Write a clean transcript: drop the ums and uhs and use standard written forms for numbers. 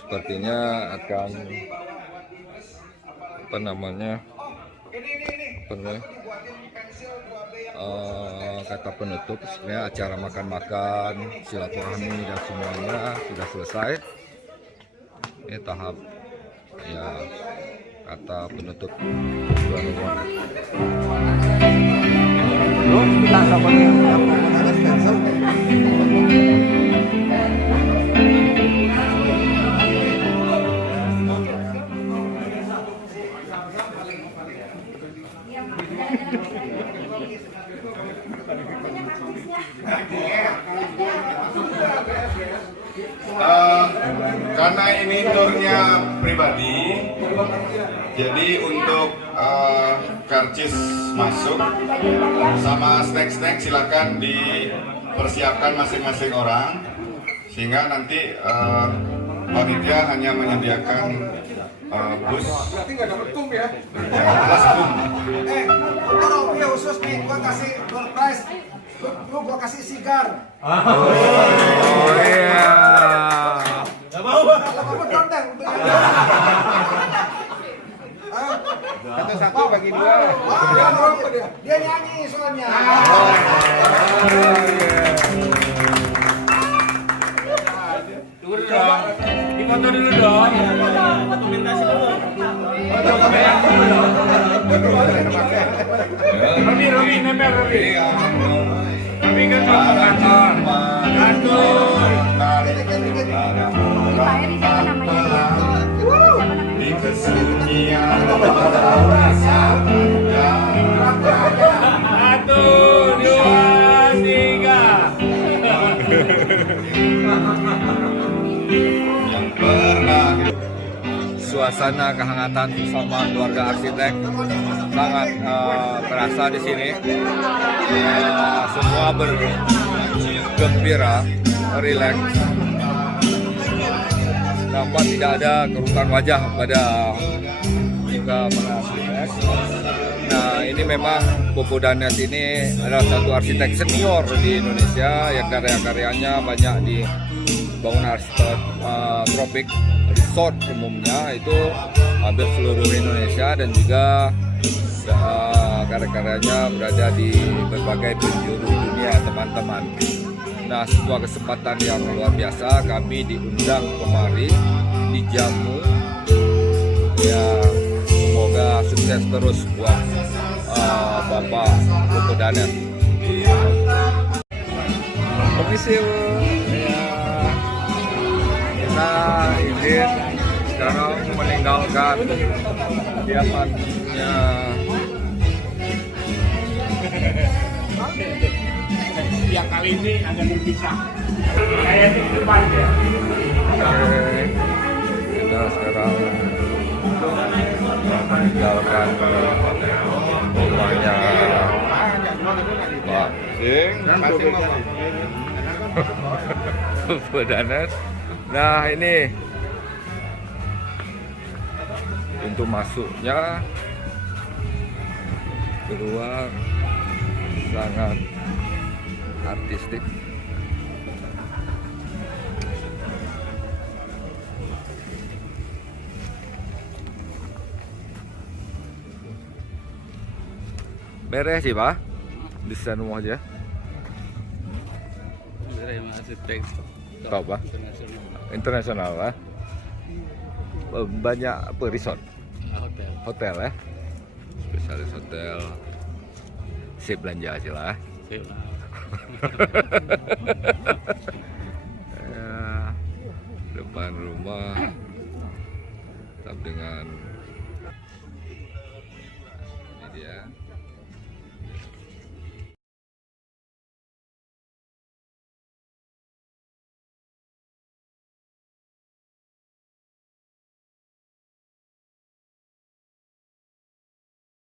Sepertinya akan apa namanya kata penutup, sebenarnya acara makan-makan, silaturahmi dan semuanya sudah selesai. Ini tahap ya kata penutup tuan rumah. Karena ini turnya pribadi, jadi untuk karcis masuk sama snack-snack silakan dipersiapkan masing-masing orang, sehingga nanti panitia hanya menyediakan bus. Berarti nggak dapet kum ya? Plus kum. Kalau dia khusus nih, gua kasih door prize. Lu gua kasih sigar. Oh iya. Gak mau. Kalau kamu konten untuk Satu-satu bagi dua. dia nyanyi soalnya. Tunggu dong. Dipoto dulu dong. Dokumentasi dulu. Robi, nempel Robi. Robi kan mau kantor. Kantor. Pak Eri siapa namanya? Di kesunyian Satu, dua, tiga. yang pernah Suasana kehangatan bersama keluarga arsitek sangat terasa di sini. Semua bergembira, rileks. Nampak tidak ada kerutan wajah pada juga para arsitek. Nah, ini memang Popo Danes ini adalah satu arsitek senior di Indonesia yang karya-karyanya banyak di bangunan arsitek tropik, resort umumnya itu hampir seluruh Indonesia, dan juga karya-karyanya berada di berbagai penjuru dunia teman-teman. Nah, sebuah kesempatan yang luar biasa, kami diundang kemari, dijamu. Ya, semoga sukses terus buat Bapak Popo Danes. Permisi, Bu. Ya, kita izin sekarang meninggalkan kediamannya. Yang kali ini agak berpisah. Kayak di depan ya. Oke, kita sekarang meninggalkan rumahnya Pak Sing Popo Danes. Nah, ini pintu masuknya keluar sangat artistik. Beres sih, Pak, desain rumah aja. Tahu, Pak? Internasional, Pak. Banyak apa resort? Hotel ya? Spesialis hotel. Sip belanja aja lah. Sip lah. Ya, depan rumah tetap dengan